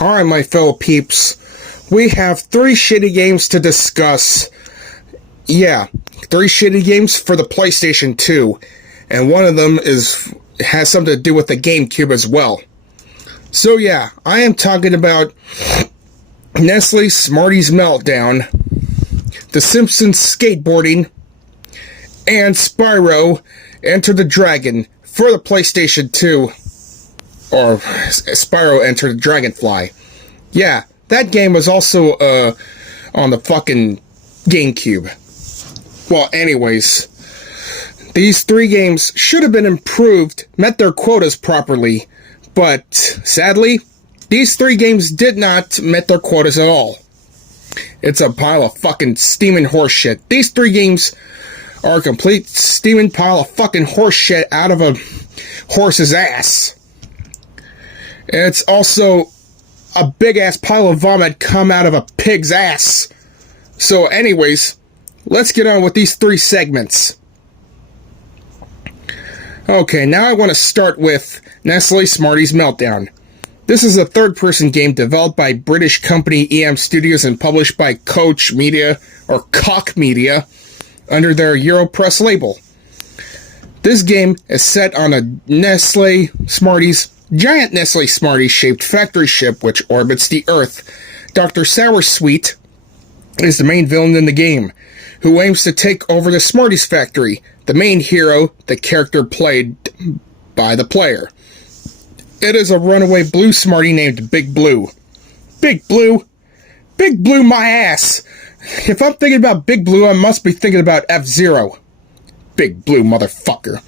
Alright, my fellow peeps, we have 3 shitty games to discuss. Yeah, 3 shitty games for the PlayStation 2, and one of them has something to do with the GameCube as well. So yeah, I am talking about Nestle Smarties Meltdown, the Simpsons Skateboarding, and Spyro Enter the Dragon for the PlayStation 2. Or Spyro Enter the Dragonfly. Yeah, that game was also on the fucking GameCube. Well, anyways, these 3 games should have been improved, met their quotas properly, but sadly, these 3 games did not met their quotas at all. It's a pile of fucking steaming horse shit. These 3 games are a complete steaming pile of fucking horse shit out of a horse's ass. It's also a big-ass pile of vomit come out of a pig's ass. So anyways, let's get on with these 3 segments. Okay, now I want to start with Nestle Smarties Meltdown. This is a third-person game developed by British company EM Studios and published by Koch Media, or Koch Media, under their Europress label. This game is set on a giant Nestle Smarties-shaped factory ship which orbits the Earth. Dr. Soursweet is the main villain in the game, who aims to take over the Smarties factory. The main hero, the character played by the player. It is a runaway blue Smartie named Big Blue. Big Blue? Big Blue my ass! If I'm thinking about Big Blue, I must be thinking about F-Zero. Big Blue motherfucker.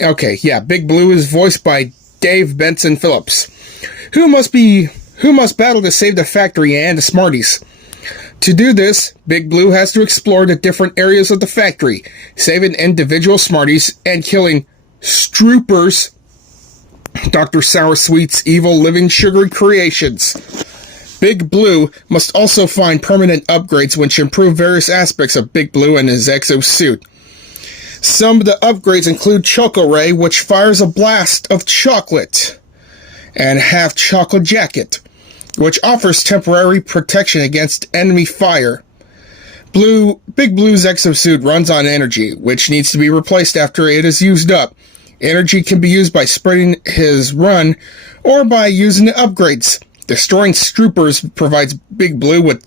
Okay, yeah, Big Blue is voiced by Dave Benson Phillips, who must battle to save the factory and the Smarties. To do this, Big Blue has to explore the different areas of the factory, saving individual Smarties and killing Stroopers, Dr. Soursweet's evil living sugary creations. Big Blue must also find permanent upgrades which improve various aspects of Big Blue and his exosuit. Some of the upgrades include Choco Ray, which fires a blast of chocolate, and Half Chocolate Jacket, which offers temporary protection against enemy fire. Big Blue's exosuit runs on energy, which needs to be replaced after it is used up. Energy can be used by spreading his run, or by using the upgrades. Destroying Stroopers provides Big Blue with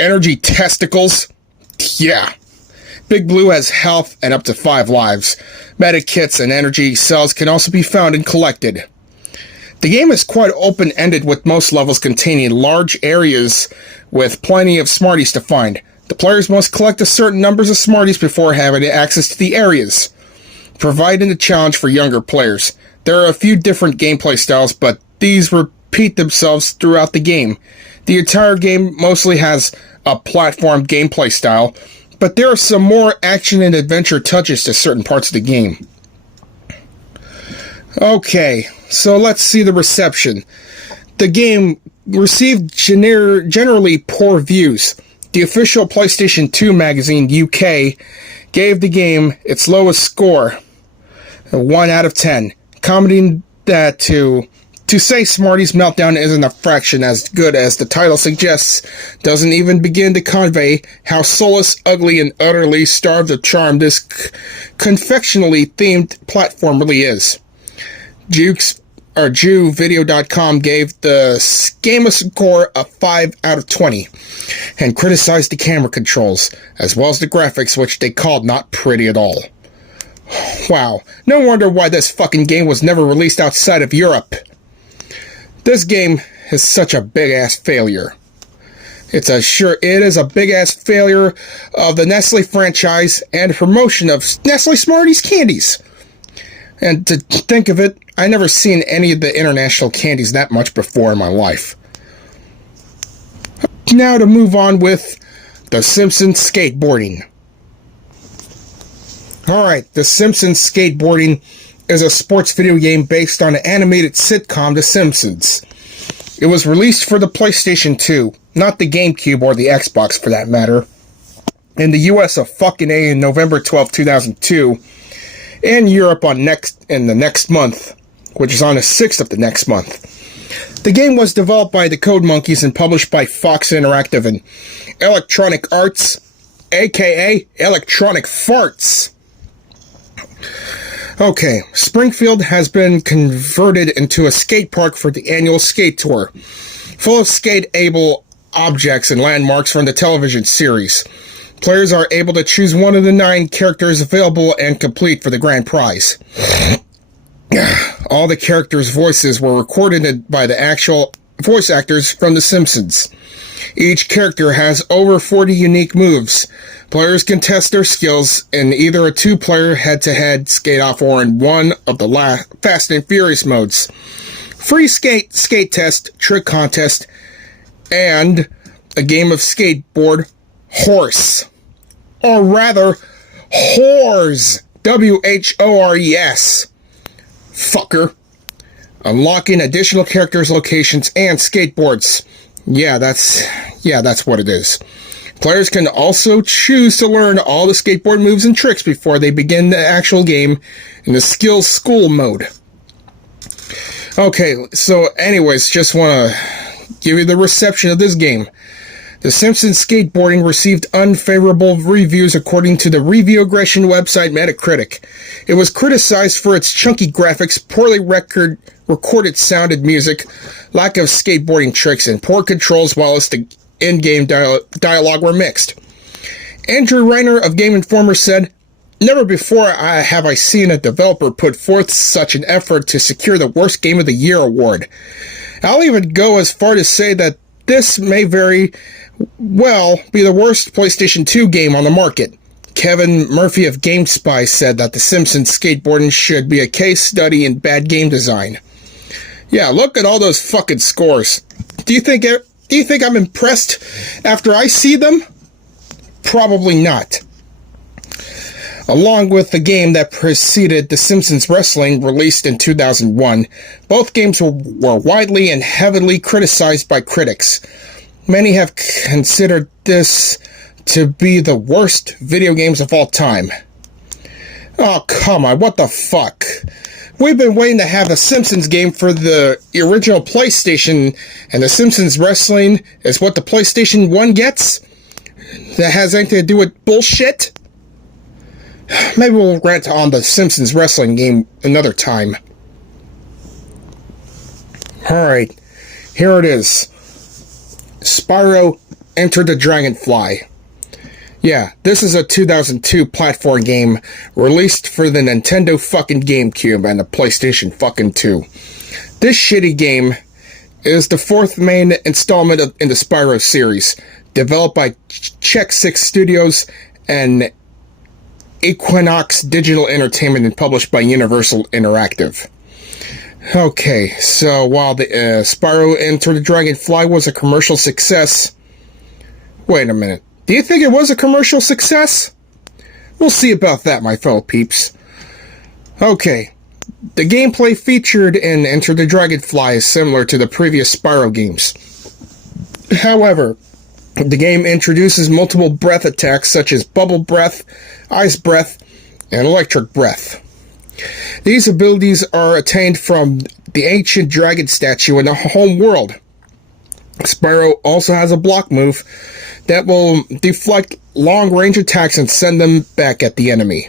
energy testicles. Yeah. Big Blue has health and up to 5 lives. Medikits and energy cells can also be found and collected. The game is quite open-ended, with most levels containing large areas with plenty of Smarties to find. The players must collect a certain numbers of Smarties before having access to the areas, providing a challenge for younger players. There are a few different gameplay styles, but these repeat themselves throughout the game. The entire game mostly has a platform gameplay style, but there are some more action and adventure touches to certain parts of the game. Okay, so let's see the reception. The game received generally poor reviews. The official PlayStation 2 magazine, UK, gave the game its lowest score, a 1 out of 10, commenting that to say Smarties Meltdown isn't a fraction as good as the title suggests doesn't even begin to convey how soulless, ugly, and utterly starved of charm this confectionally themed platform really is. JewVideo.com gave the game a score of 5 out of 20 and criticized the camera controls, as well as the graphics, which they called not pretty at all. Wow, no wonder why this fucking game was never released outside of Europe. This game is such a big-ass failure. It is a big-ass failure of the Nestle franchise and promotion of Nestle Smarties candies. And to think of it, I never seen any of the international candies that much before in my life. Now to move on with the Simpsons Skateboarding. Alright, the Simpsons Skateboarding is a sports video game based on the animated sitcom The Simpsons. It was released for the PlayStation 2, not the GameCube or the Xbox for that matter, in the US of fucking A in November 12, 2002, in Europe in the next month, which is on the 6th of the next month. The game was developed by the Code Monkeys and published by Fox Interactive and Electronic Arts, aka Electronic Farts. Okay, Springfield has been converted into a skate park for the annual skate tour, full of skate-able objects and landmarks from the television series. Players are able to choose one of the 9 characters available and complete for the grand prize. All the characters' voices were recorded by the actual voice actors from The Simpsons. Each character has over 40 unique moves. Players can test their skills in either a 2-player head-to-head skate-off or in one of the Fast and Furious modes. Free skate test, trick contest, and a game of skateboard horse. Or rather, whores. W-H-O-R-E-S. Fucker. Unlocking additional characters, locations, and skateboards. Yeah, that's what it is. Players can also choose to learn all the skateboard moves and tricks before they begin the actual game in the Skills School mode. Okay, so anyways, just want to give you the reception of this game. The Simpsons Skateboarding received unfavorable reviews according to the review aggression website Metacritic. It was criticized for its chunky graphics, poorly recorded sound and music, lack of skateboarding tricks, and poor controls, while the in-game dialogue were mixed. Andrew Reiner of Game Informer said, "Never before have I seen a developer put forth such an effort to secure the Worst Game of the Year award. I'll even go as far to say that this may very well be the worst PlayStation 2 game on the market." Kevin Murphy of GameSpy said that The Simpsons Skateboarding should be a case study in bad game design. Yeah, look at all those fucking scores. Do you think I'm impressed after I see them? Probably not. Along with the game that preceded The Simpsons Wrestling, released in 2001, both games were widely and heavily criticized by critics. Many have considered this to be the worst video games of all time. Oh, come on, what the fuck? We've been waiting to have a Simpsons game for the original PlayStation, and The Simpsons Wrestling is what the PlayStation 1 gets? That has anything to do with bullshit? Maybe we'll rant on the Simpsons Wrestling game another time. Alright, here it is. Spyro Enter the Dragonfly. Yeah, this is a 2002 platform game released for the Nintendo fucking GameCube and the PlayStation fucking 2. This shitty game is the 4th main installment in the Spyro series, developed by Czech 6 Studios and Equinoxe Digital Entertainment and published by Universal Interactive. Okay, so while the Spyro Enter the Dragonfly was a commercial success... Wait a minute. Do you think it was a commercial success? We'll see about that, my fellow peeps. Okay, the gameplay featured in Enter the Dragonfly is similar to the previous Spyro games. However, the game introduces multiple breath attacks such as Bubble Breath, Ice Breath, and Electric Breath. These abilities are attained from the ancient dragon statue in the home world. Spyro also has a block move that will deflect long-range attacks and send them back at the enemy.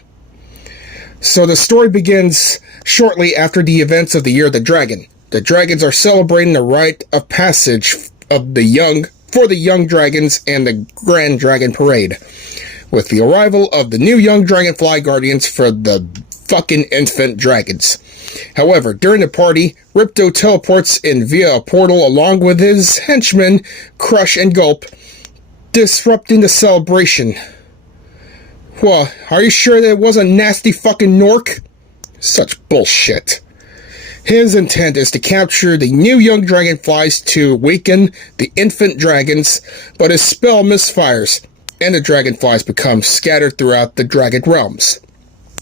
So the story begins shortly after the events of the Year of the Dragon. The dragons are celebrating the rite of passage for the young dragons and the Grand Dragon Parade, with the arrival of the new young Dragonfly Guardians for the fucking infant dragons. However, during the party, Ripto teleports in via a portal along with his henchmen, Crush and Gulp, disrupting the celebration. Well, are you sure that it wasn't nasty fucking Nork? Such bullshit. His intent is to capture the new young dragonflies to weaken the infant dragons, but his spell misfires, and the dragonflies become scattered throughout the dragon realms.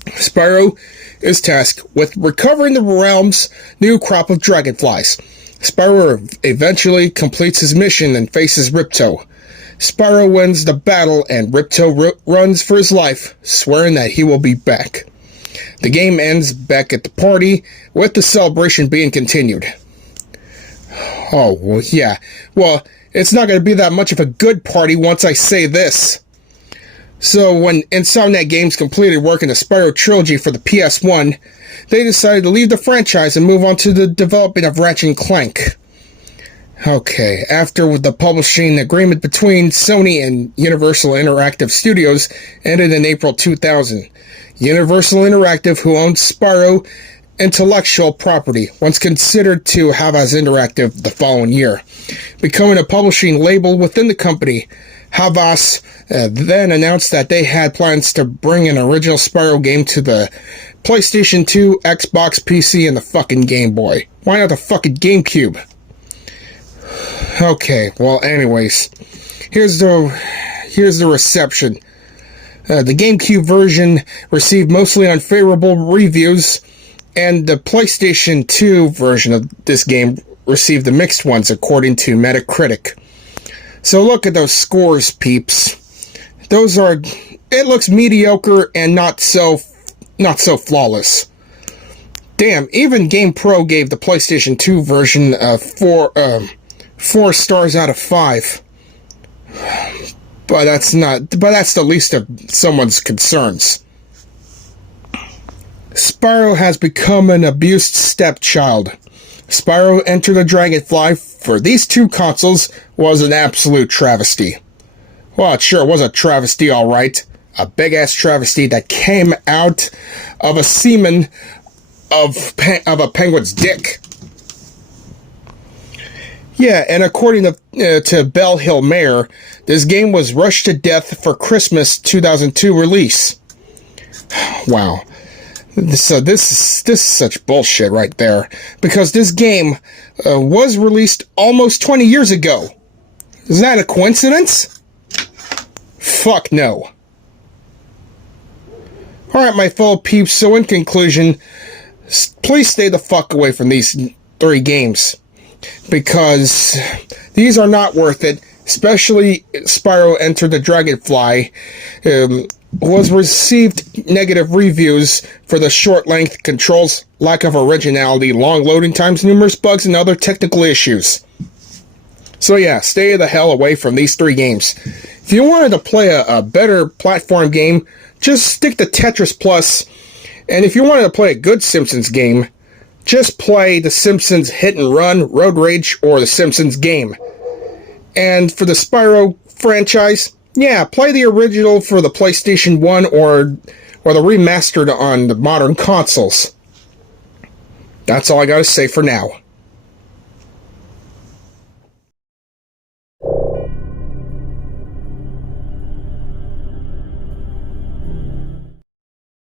Spyro is tasked with recovering the realm's new crop of dragonflies. Spyro eventually completes his mission and faces Ripto. Spyro wins the battle and Ripto runs for his life, swearing that he will be back. The game ends back at the party, with the celebration being continued. Oh, well, yeah. Well, it's not going to be that much of a good party once I say this. So, when Insomniac Games completed work in the Spyro trilogy for the PS1, they decided to leave the franchise and move on to the development of Ratchet and Clank. Okay, after the publishing agreement between Sony and Universal Interactive Studios ended in April 2000, Universal Interactive, who owns Spyro intellectual property, once considered to have as Interactive the following year, becoming a publishing label within the company. Havas then announced that they had plans to bring an original Spyro game to the PlayStation 2, Xbox, PC, and the fucking Game Boy. Why not the fucking GameCube? Okay, well, anyways, here's the reception. The GameCube version received mostly unfavorable reviews, and the PlayStation 2 version of this game received the mixed ones according to Metacritic. So look at those scores, peeps. It looks mediocre and not so flawless. Damn, even GamePro gave the PlayStation 2 version 4 stars out of 5. But that's the least of someone's concerns. Spyro has become an abused stepchild. Spyro Enter the Dragonfly for these two consoles was an absolute travesty. Well, it sure was a travesty, alright. A big-ass travesty that came out of a semen of a penguin's dick. Yeah, and according to Bell Hill Mayor, this game was rushed to death for Christmas 2002 release. Wow. So this is such bullshit right there, because this game was released almost 20 years ago. Is that a coincidence? Fuck no. Alright, my fellow peeps, so in conclusion, please stay the fuck away from these 3 games, because these are not worth it, especially Spyro Enter the Dragonfly. Was received negative reviews for the short length controls, lack of originality, long loading times, numerous bugs, and other technical issues. So yeah, stay the hell away from these 3 games. If you wanted to play a better platform game, just stick to Tetris Plus, and if you wanted to play a good Simpsons game, just play the Simpsons Hit and Run, Road Rage, or the Simpsons game. And for the Spyro franchise, yeah, play the original for the PlayStation 1 or the remastered on the modern consoles. That's all I gotta say for now.